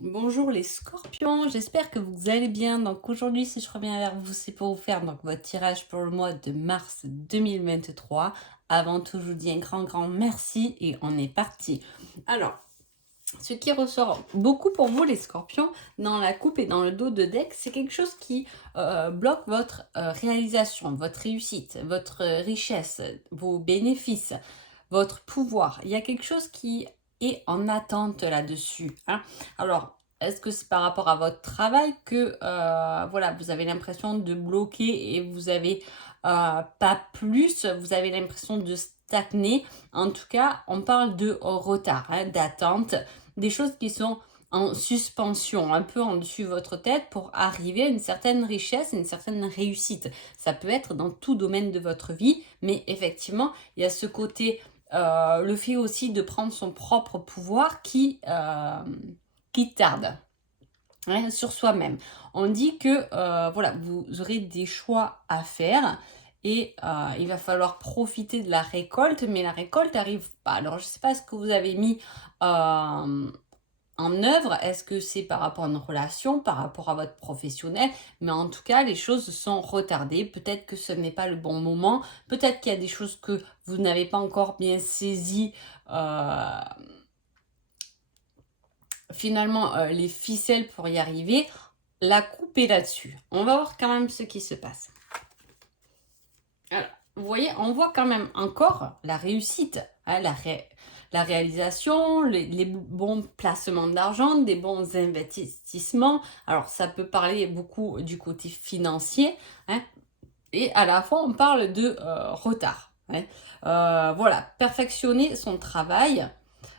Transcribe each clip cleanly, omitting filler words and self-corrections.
Bonjour les scorpions, j'espère que vous allez bien. Donc aujourd'hui, si je reviens vers vous, c'est pour vous faire donc votre tirage pour le mois de mars 2023. Avant tout, je vous dis un grand merci et on est parti. Alors, ce qui ressort beaucoup pour vous les scorpions dans la coupe et dans le dos de deck, c'est quelque chose qui bloque votre réalisation, votre réussite, votre richesse, vos bénéfices, votre pouvoir. Il y a quelque chose qui est en attente là-dessus, hein. Alors, est-ce que c'est par rapport à votre travail que voilà, vous avez l'impression de bloquer et vous avez pas plus, vous avez l'impression de stagner. En tout cas, on parle de retard, hein, d'attente, des choses qui sont en suspension, un peu en dessus de votre tête pour arriver à une certaine richesse, une certaine réussite. Ça peut être dans tout domaine de votre vie, mais effectivement, il y a ce côté, le fait aussi de prendre son propre pouvoir qui tarde, hein, sur soi-même. On dit que voilà, vous aurez des choix à faire et il va falloir profiter de la récolte, mais la récolte n'arrive pas. Alors, je ne sais pas ce que vous avez mis en œuvre. Est-ce que c'est par rapport à une relation, par rapport à votre professionnel? Mais en tout cas, les choses sont retardées. Peut-être que ce n'est pas le bon moment. Peut-être qu'il y a des choses que vous n'avez pas encore bien saisies. euh, Finalement, les ficelles pour y arriver. La couper là-dessus. On va voir quand même ce qui se passe. Alors, vous voyez, on voit quand même encore la réussite, hein, la réalisation, les bons placements d'argent, des bons investissements. Alors, ça peut parler beaucoup du côté financier, hein, et à la fois, on parle de retard, hein. Voilà, perfectionner son travail,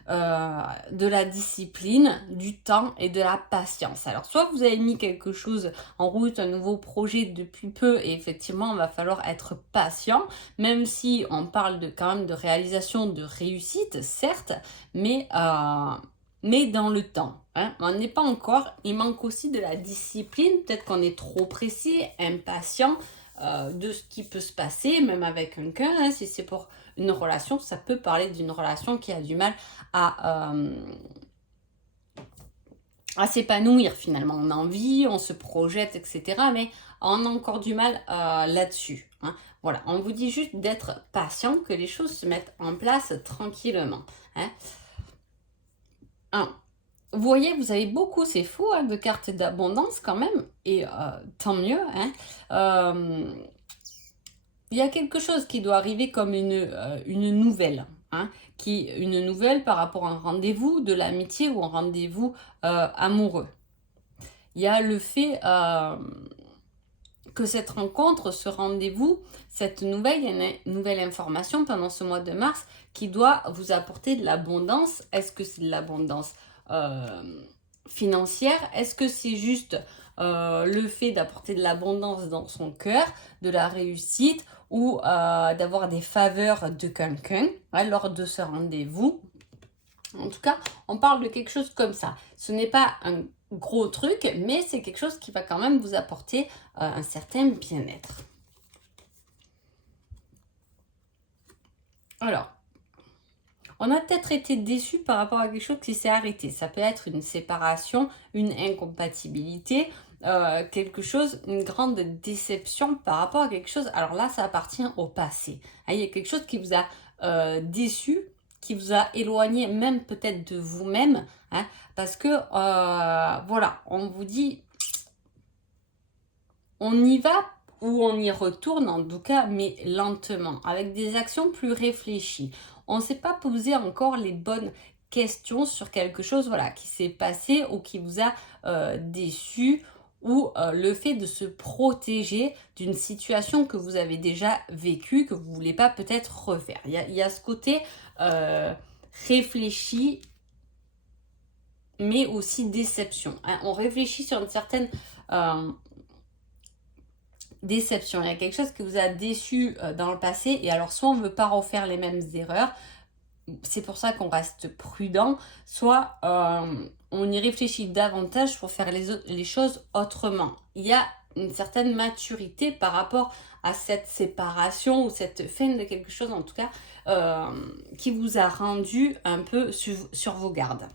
de la discipline, du temps et de la patience. Alors, soit vous avez mis quelque chose en route, un nouveau projet depuis peu, et effectivement, il va falloir être patient, même si on parle de, quand même de réalisation, de réussite, certes, mais dans le temps, hein. On n'est pas encore, il manque aussi de la discipline, peut-être qu'on est trop pressé, impatient de ce qui peut se passer, même avec quelqu'un, hein, si c'est pour une relation, ça peut parler d'une relation qui a du mal à, à s'épanouir finalement. On a envie, on se projette, etc. Mais on a encore du mal là-dessus, hein. Voilà, on vous dit juste d'être patient, que les choses se mettent en place tranquillement, hein. Vous voyez, vous avez beaucoup, c'est fou, hein, de cartes d'abondance quand même, et tant mieux, hein. Euh, il y a quelque chose qui doit arriver comme une nouvelle, hein, une nouvelle par rapport à un rendez-vous de l'amitié ou un rendez-vous amoureux. Il y a le fait que cette rencontre, ce rendez-vous, cette nouvelle, il y a une nouvelle information pendant ce mois de mars qui doit vous apporter de l'abondance. Est-ce que c'est de l'abondance financière? Est-ce que c'est juste le fait d'apporter de l'abondance dans son cœur, de la réussite ou d'avoir des faveurs de quelqu'un, ouais, lors de ce rendez-vous? En tout cas, on parle de quelque chose comme ça. Ce n'est pas un gros truc, mais c'est quelque chose qui va quand même vous apporter un certain bien-être. Alors, on a peut-être été déçu par rapport à quelque chose qui s'est arrêté. Ça peut être une séparation, une incompatibilité, quelque chose, une grande déception par rapport à quelque chose. Alors là, ça appartient au passé, hein. Il y a quelque chose qui vous a déçu, qui vous a éloigné même peut-être de vous-même, hein, parce que voilà, on vous dit, on y va ou on y retourne en tout cas, mais lentement, avec des actions plus réfléchies. On ne s'est pas posé encore les bonnes questions sur quelque chose, voilà, qui s'est passé ou qui vous a déçu, ou le fait de se protéger d'une situation que vous avez déjà vécue, que vous ne voulez pas peut-être refaire. Il y a ce côté réfléchi, mais aussi déception, hein. On réfléchit sur une certaine déception. Il y a quelque chose qui vous a déçu dans le passé, et alors soit on ne veut pas refaire les mêmes erreurs, c'est pour ça qu'on reste prudent, soit on y réfléchit davantage pour faire les choses autrement. Il y a une certaine maturité par rapport à cette séparation ou cette fin de quelque chose, en tout cas, qui vous a rendu un peu sur vos gardes.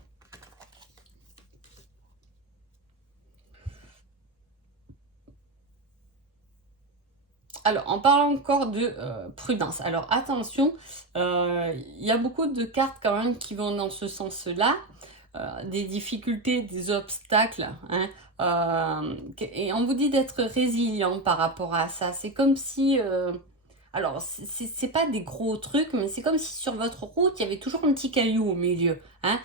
Alors, on parle encore de prudence. Alors, attention, il y a beaucoup de cartes quand même qui vont dans ce sens-là. Des difficultés, des obstacles, hein, et on vous dit d'être résilient par rapport à ça. C'est comme si, alors c'est pas des gros trucs, mais c'est comme si sur votre route, il y avait toujours un petit caillou au milieu, hein,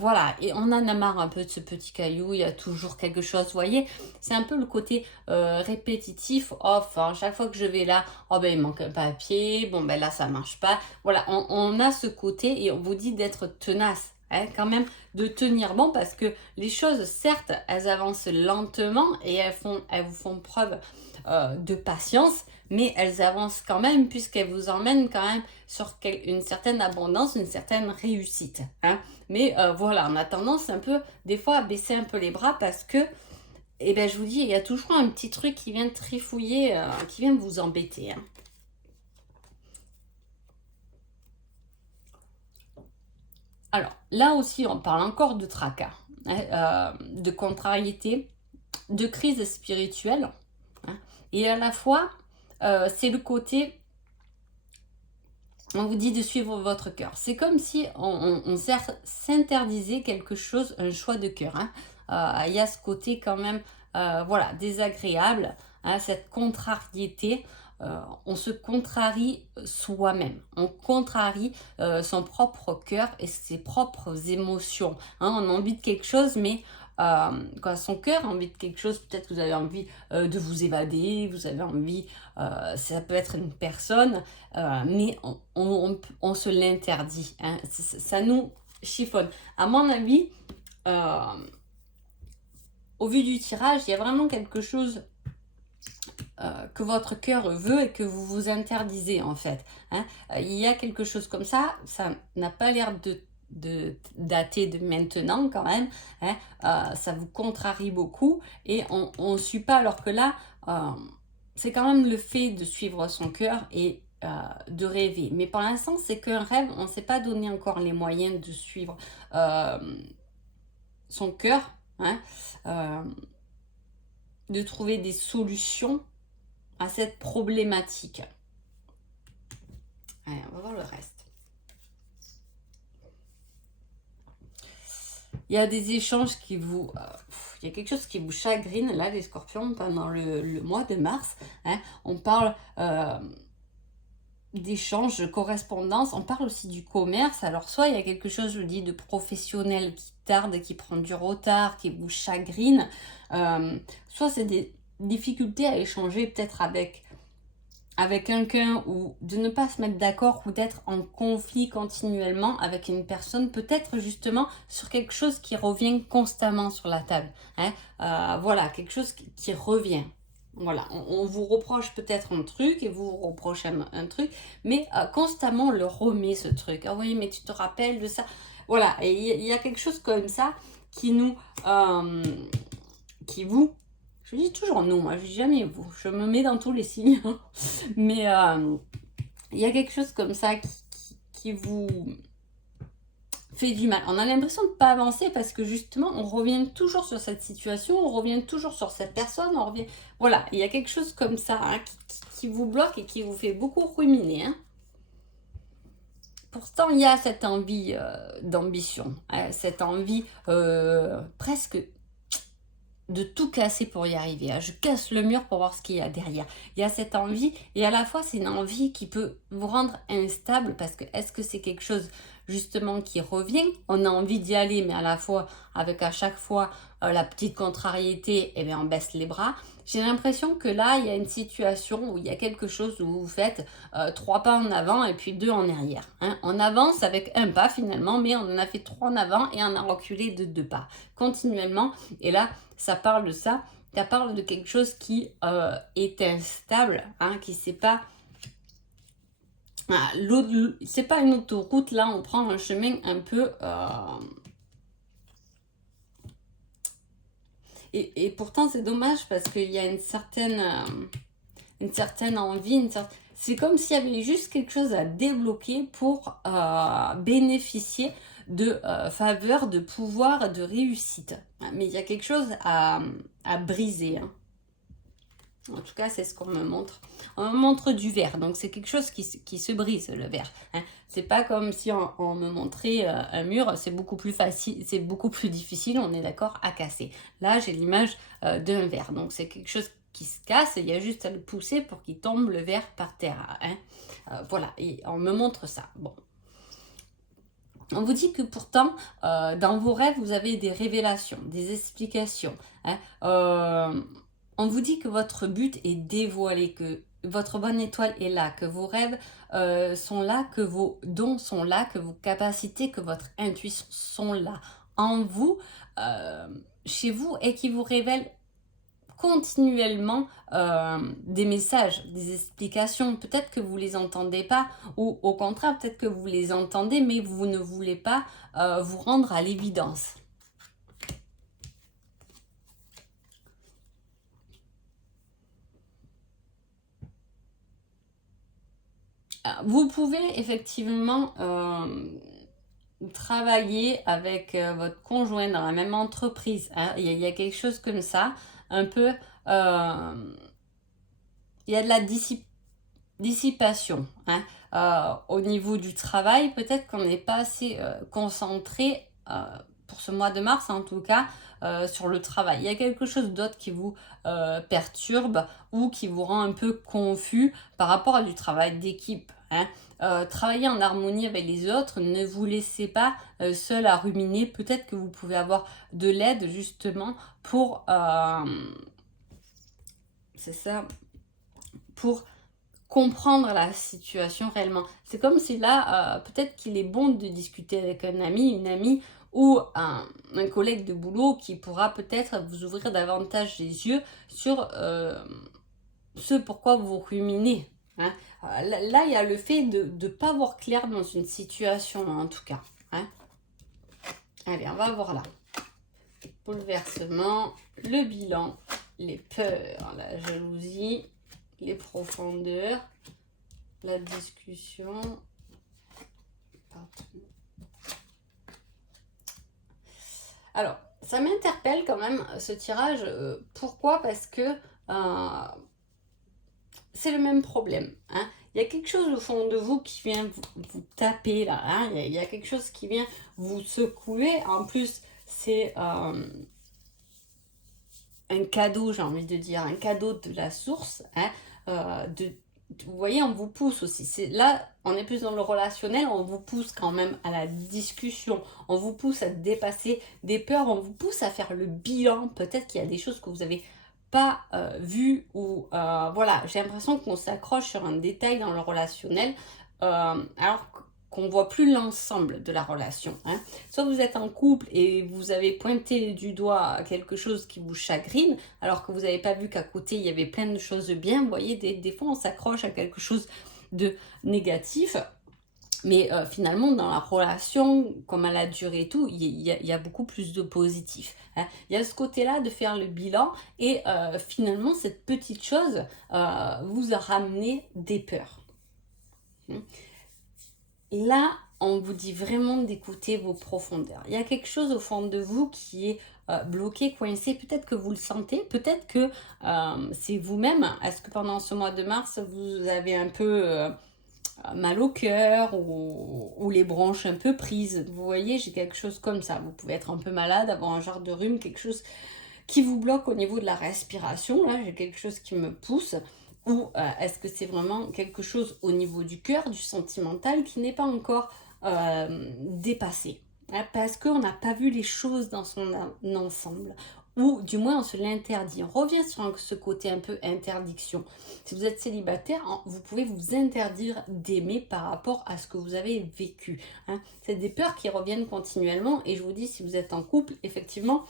voilà, et on en a marre un peu de ce petit caillou, il y a toujours quelque chose, vous voyez, c'est un peu le côté répétitif, enfin, chaque fois que je vais là, oh ben il manque un papier, bon ben là ça marche pas, voilà, on a ce côté et on vous dit d'être tenace, hein, quand même, de tenir bon, parce que les choses, certes, elles avancent lentement et elles vous font preuve de patience, mais elles avancent quand même puisqu'elles vous emmènent quand même sur une certaine abondance, une certaine réussite, hein. Mais voilà, on a tendance un peu, des fois, à baisser un peu les bras parce que, eh ben, je vous dis, il y a toujours un petit truc qui vient trifouiller, qui vient vous embêter, hein. Alors, là aussi, on parle encore de tracas, hein, de contrariété, de crise spirituelle, hein, et à la fois, c'est le côté, on vous dit de suivre votre cœur. C'est comme si on s'interdisait quelque chose, un choix de cœur, hein. Il y a ce côté quand même, voilà, désagréable, hein, cette contrariété. On se contrarie soi-même, on contrarie son propre cœur et ses propres émotions, hein. On a envie de quelque chose, mais quand son cœur a envie de quelque chose, peut-être que vous avez envie de vous évader, vous avez envie, ça peut être une personne, mais on se l'interdit, hein. Ça nous chiffonne. À mon avis, euh, au vu du tirage, il y a vraiment quelque chose que votre cœur veut et que vous vous interdisez en fait, hein. Il y a quelque chose comme ça n'a pas l'air de dater de maintenant quand même, hein. Ça vous contrarie beaucoup et on ne suit pas, alors que là, c'est quand même le fait de suivre son cœur et de rêver. Mais pour l'instant, c'est qu'un rêve, on ne s'est pas donné encore les moyens de suivre euh, son cœur, hein, euh, de trouver des solutions à cette problématique. Allez, on va voir le reste. Il y a des échanges qui vous... il y a quelque chose qui vous chagrine, là, les scorpions, pendant le mois de mars, hein. On parle d'échanges, de correspondance, on parle aussi du commerce. Alors, soit il y a quelque chose, je dis, de professionnel qui tarde, qui prend du retard, qui vous chagrine, soit c'est des difficultés à échanger peut-être avec quelqu'un, ou de ne pas se mettre d'accord, ou d'être en conflit continuellement avec une personne, peut-être justement sur quelque chose qui revient constamment sur la table, hein. Voilà, quelque chose qui revient. Voilà, on vous reproche peut-être un truc et vous reprochez un truc, mais constamment on le remet, ce truc. Ah oui, mais tu te rappelles de ça. Voilà, et il y a quelque chose comme ça qui nous... qui vous... Je dis toujours non, moi je dis jamais vous. Je me mets dans tous les signes. Mais il y a quelque chose comme ça qui vous fait du mal. On a l'impression de ne pas avancer parce que justement, on revient toujours sur cette situation, on revient toujours sur cette personne, on revient... Voilà, il y a quelque chose comme ça, hein, qui vous bloque et qui vous fait beaucoup ruminer, hein. Pourtant, il y a cette envie d'ambition, hein, cette envie presque de tout casser pour y arriver, hein. Je casse le mur pour voir ce qu'il y a derrière. Il y a cette envie, et à la fois c'est une envie qui peut vous rendre instable, parce que est-ce que c'est quelque chose justement qui revient? On a envie d'y aller, mais à la fois avec à chaque fois la petite contrariété, et bien on baisse les bras. J'ai l'impression que là il y a une situation où il y a quelque chose où vous faites 3 pas en avant et puis 2 en arrière, hein. On avance avec un pas finalement, mais on en a fait 3 en avant et on a reculé de 2 pas continuellement. Et là ça parle de ça, ça parle de quelque chose qui est instable, hein, qui sait pas... Ah, c'est pas une autoroute, là on prend un chemin un peu... Et pourtant c'est dommage parce qu'il y a une certaine envie, c'est comme s'il y avait juste quelque chose à débloquer pour bénéficier de faveur, de pouvoir, de réussite. Mais il y a quelque chose à briser, hein. En tout cas, c'est ce qu'on me montre. On me montre du verre, donc c'est quelque chose qui se brise, le verre. Hein. C'est pas comme si on me montrait un mur, c'est beaucoup plus facile, c'est beaucoup plus difficile, on est d'accord, à casser. Là, j'ai l'image d'un verre, donc c'est quelque chose qui se casse, il y a juste à le pousser pour qu'il tombe le verre par terre. Hein. Voilà, et on me montre ça. Bon. On vous dit que pourtant, dans vos rêves, vous avez des révélations, des explications. Hein. On vous dit que votre but est dévoilé, que votre bonne étoile est là, que vos rêves sont là, que vos dons sont là, que vos capacités, que votre intuition sont là, en vous, chez vous, et qui vous révèlent continuellement des messages, des explications. Peut-être que vous les entendez pas, ou au contraire, peut-être que vous les entendez, mais vous ne voulez pas vous rendre à l'évidence. Vous pouvez effectivement travailler avec votre conjoint dans la même entreprise. Hein. Il y a quelque chose comme ça, un peu... il y a de la dissipation. Hein. Au niveau du travail, peut-être qu'on n'est pas assez concentré, pour ce mois de mars en tout cas, sur le travail. Il y a quelque chose d'autre qui vous perturbe ou qui vous rend un peu confus par rapport à du travail d'équipe. Hein. Travailler en harmonie avec les autres, ne vous laissez pas seul à ruminer. Peut-être que vous pouvez avoir de l'aide justement pour... c'est ça, pour comprendre la situation réellement. C'est comme si là, peut-être qu'il est bon de discuter avec un ami, une amie ou un collègue de boulot qui pourra peut-être vous ouvrir davantage les yeux sur ce pourquoi vous ruminez. Hein. Là, il y a le fait de ne pas voir clair dans une situation, en tout cas. Hein. Allez, on va voir là. Bouleversement, le bilan, les peurs, la jalousie, les profondeurs, la discussion. Pardon. Alors, ça m'interpelle quand même ce tirage. Pourquoi? Parce que c'est le même problème. Hein. Il y a quelque chose au fond de vous qui vient vous taper là. Hein. Il y a quelque chose qui vient vous secouer. En plus, c'est un cadeau, j'ai envie de dire, un cadeau de la source. Hein. Vous voyez, on vous pousse aussi. Là, on est plus dans le relationnel, on vous pousse quand même à la discussion, on vous pousse à dépasser des peurs, on vous pousse à faire le bilan. Peut-être qu'il y a des choses que vous n'avez pas vues ou voilà, j'ai l'impression qu'on s'accroche sur un détail dans le relationnel alors qu'on voit plus l'ensemble de la relation. Hein. Soit vous êtes en couple et vous avez pointé du doigt quelque chose qui vous chagrine, alors que vous n'avez pas vu qu'à côté il y avait plein de choses bien. Vous voyez, des fois on s'accroche à quelque chose de négatif. Mais finalement, dans la relation, comme elle a duré et tout, il y a beaucoup plus de positif. Hein. Il y a ce côté-là de faire le bilan et finalement, cette petite chose vous a ramené des peurs. Là, on vous dit vraiment d'écouter vos profondeurs. Il y a quelque chose au fond de vous qui est bloqué, coincé. Peut-être que vous le sentez, peut-être que c'est vous-même. Est-ce que pendant ce mois de mars, vous avez un peu mal au cœur ou les bronches un peu prises? Vous voyez, j'ai quelque chose comme ça. Vous pouvez être un peu malade, avoir un genre de rhume, quelque chose qui vous bloque au niveau de la respiration. Là, j'ai quelque chose qui me pousse. Ou est-ce que c'est vraiment quelque chose au niveau du cœur, du sentimental, qui n'est pas encore dépassé, hein, parce qu'on n'a pas vu les choses dans son ensemble, ou du moins on se l'interdit. On revient sur ce côté un peu interdiction. Si vous êtes célibataire, vous pouvez vous interdire d'aimer par rapport à ce que vous avez vécu. Hein. C'est des peurs qui reviennent continuellement, et je vous dis, si vous êtes en couple, effectivement,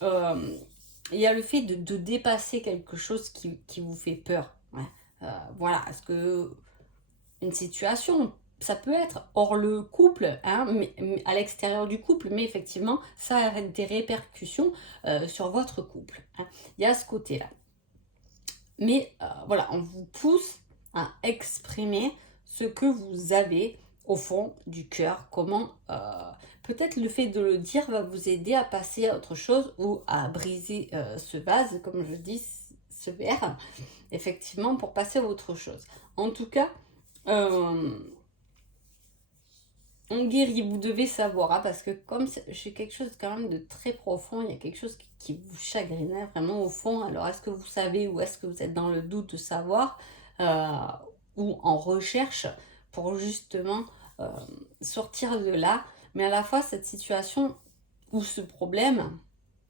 il y a le fait de dépasser quelque chose qui vous fait peur. Ouais. Voilà, est-ce que une situation, ça peut être hors le couple, hein, mais à l'extérieur du couple, mais effectivement, ça a des répercussions sur votre couple. Hein. Il y a ce côté-là. Mais voilà, on vous pousse à exprimer ce que vous avez au fond du cœur. Comment peut-être le fait de le dire va vous aider à passer à autre chose ou à briser ce vase. Comme je dis, se perd, effectivement, pour passer à autre chose. En tout cas, on guérit, vous devez savoir, hein, parce que comme j'ai quelque chose quand même de très profond, il y a quelque chose qui vous chagrinait vraiment au fond. Alors, est-ce que vous savez ou est-ce que vous êtes dans le doute de savoir euh, ou en recherche pour justement euh, sortir de là. Mais à la fois, cette situation ou ce problème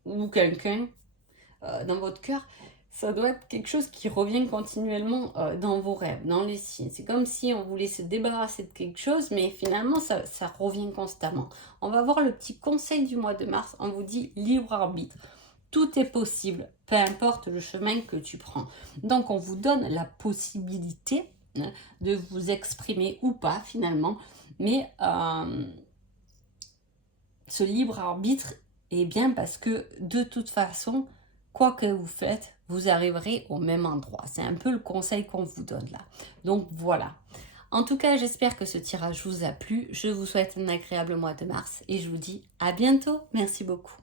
ou quelqu'un dans votre cœur, ça doit être quelque chose qui revient continuellement dans vos rêves, dans les signes. C'est comme si on voulait se débarrasser de quelque chose, mais finalement, ça revient constamment. On va voir le petit conseil du mois de mars. On vous dit libre arbitre. Tout est possible, peu importe le chemin que tu prends. Donc, on vous donne la possibilité de vous exprimer ou pas, finalement. Mais ce libre arbitre est bien parce que, de toute façon, quoi que vous faites, vous arriverez au même endroit. C'est un peu le conseil qu'on vous donne là. Donc, voilà. En tout cas, j'espère que ce tirage vous a plu. Je vous souhaite un agréable mois de mars et je vous dis à bientôt. Merci beaucoup.